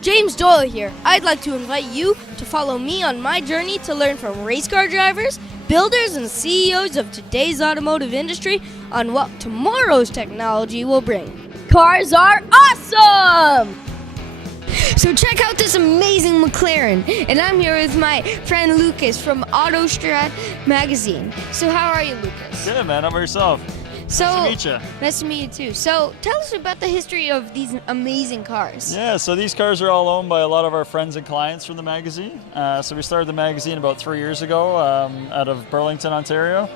James Doyle here. I'd like to invite you to follow me on my journey to learn from race car drivers, builders, and CEOs of today's automotive industry on what tomorrow's technology will bring. Cars are awesome! So check out this amazing McLaren, and I'm here with my friend Lucas from Strada magazine. So how are you, Lucas? Good, man. How about yourself? Nice to meet you. Nice to meet you too. So tell us about the history of these amazing cars. Yeah, so these cars are all owned by a lot of our friends and clients from the magazine. So we started the magazine about 3 years ago out of Burlington, Ontario.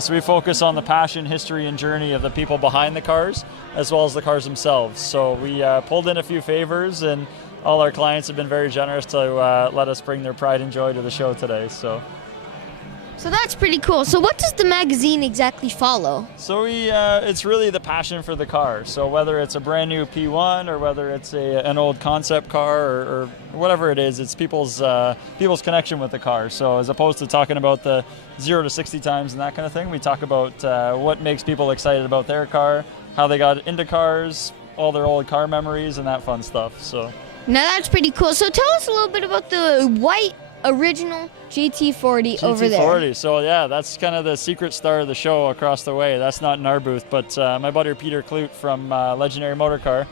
So we focus on the passion, history, and journey of the people behind the cars, as well as the cars themselves. So we pulled in a few favors, and all our clients have been very generous to let us bring their pride and joy to the show today. So that's pretty cool. So what does the magazine exactly follow? So it's really the passion for the car. So whether it's a brand new P1 or whether it's an old concept car or whatever it is, it's people's connection with the car. So as opposed to talking about the 0 to 60 times and that kind of thing, we talk about what makes people excited about their car, how they got into cars, all their old car memories, and that fun stuff. So now that's pretty cool. So tell us a little bit about the white original GT40 over there. GT40. So yeah, that's kind of the secret star of the show across the way. That's not in our booth, but my buddy Peter Clute from Legendary Motor Car.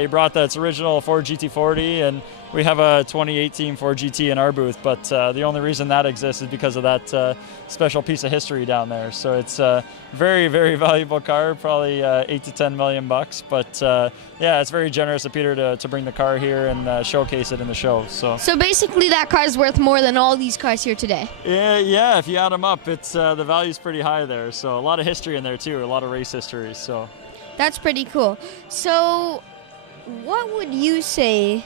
He brought that original Ford GT40, and we have a 2018 Ford GT in our booth, but the only reason that exists is because of that special piece of history down there. So it's a very, very valuable car, probably 8 to 10 million bucks. But it's very generous of Peter to bring the car here and showcase it in the show. So basically that car is worth more than all these cars here today. Yeah, if you add them up, it's the value's pretty high there. So a lot of history in there too, a lot of race history. So that's pretty cool. So what would you say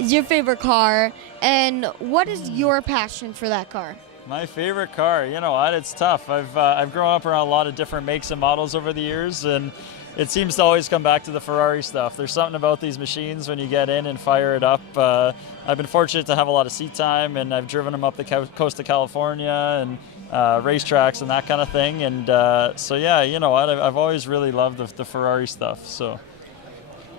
is your favorite car, and what is your passion for that car? My favorite car, you know what, it's tough. I've grown up around a lot of different makes and models over the years, and it seems to always come back to the Ferrari stuff. There's something about these machines when you get in and fire it up. I've been fortunate to have a lot of seat time, and I've driven them up the coast of California and racetracks and that kind of thing. And you know what, I've always really loved the Ferrari stuff. So.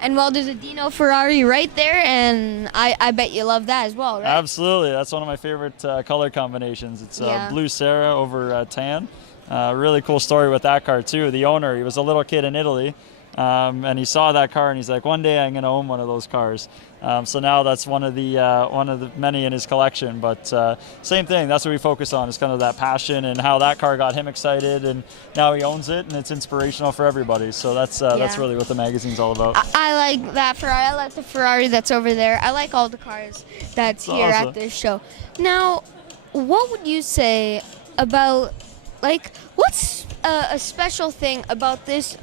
And well, there's a Dino Ferrari right there, and I bet you love that as well, right? Absolutely. That's one of my favorite color combinations. It's blue Serra over tan. Really cool story with that car, too. The owner, he was a little kid in Italy, and he saw that car, and he's like, one day I'm going to own one of those cars. So now that's one of the many in his collection. But same thing, that's what we focus on, is kind of that passion and how that car got him excited, and now he owns it, and it's inspirational for everybody. So that's really what the magazine's all about. I like that Ferrari. I like the Ferrari that's over there. I like all the cars that's here awesome. at this show. Now, what would you say about, what's a special thing about this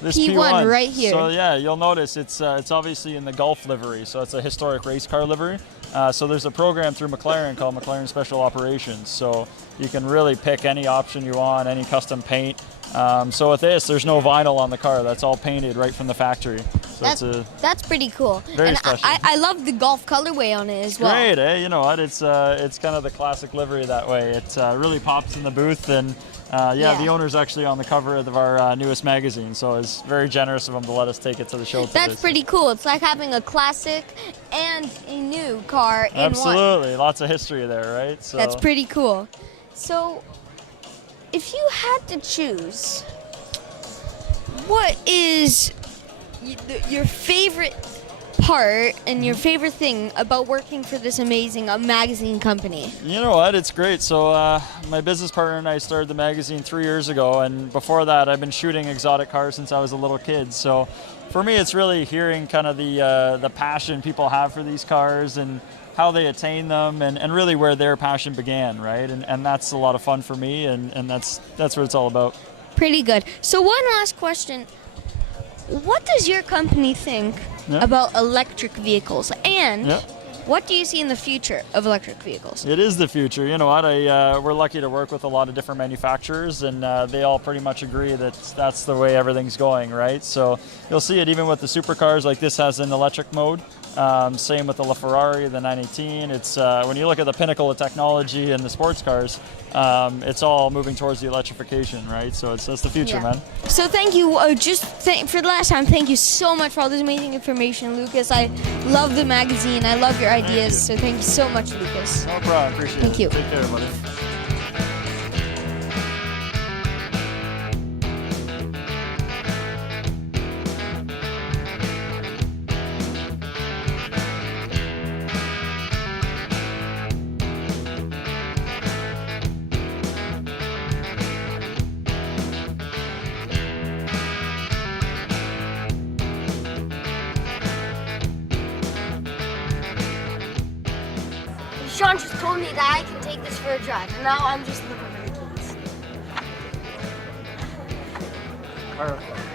P1 right here? So yeah, you'll notice it's obviously in the Gulf livery, so it's a historic race car livery. So there's a program through McLaren called McLaren Special Operations. So you can really pick any option you want, any custom paint. So with this, there's no vinyl on the car. That's all painted right from the factory. So that's pretty cool. Very special. I love the Gulf colorway on it as well. Great, eh? You know what? It's kind of the classic livery that way. It really pops in the booth, and the owner's actually on the cover of our newest magazine, so it's very generous of him to let us take it to the show today. That's pretty cool. It's like having a classic and a new car in one. Absolutely. Lots of history there, right? So that's pretty cool. So if you had to choose, what is your favorite part and your favorite thing about working for this amazing magazine company? You know what, it's great. So my business partner and I started the magazine 3 years ago, and before that I've been shooting exotic cars since I was a little kid. So for me, it's really hearing kind of the passion people have for these cars and how they attain them, and really where their passion began, right? And that's a lot of fun for me, and that's what it's all about. Pretty good. So one last question. What does your company think about electric vehicles, and what do you see in the future of electric vehicles? It is the future. You know what? We're lucky to work with a lot of different manufacturers, and they all pretty much agree that that's the way everything's going, right? So you'll see it even with the supercars. Like this has an electric mode, Same with the LaFerrari, the 918. It's when you look at the pinnacle of technology in the sports cars, it's all moving towards the electrification, right? So it's the future, man. So thank you. For the last time, thank you so much for all this amazing information, Lucas. I love the magazine. I love your ideas. So thank you so much, Lucas. No problem. Appreciate it. Thank you. Take care, buddy. Sean just told me that I can take this for a drive, and now I'm just looking for the keys. Perfect.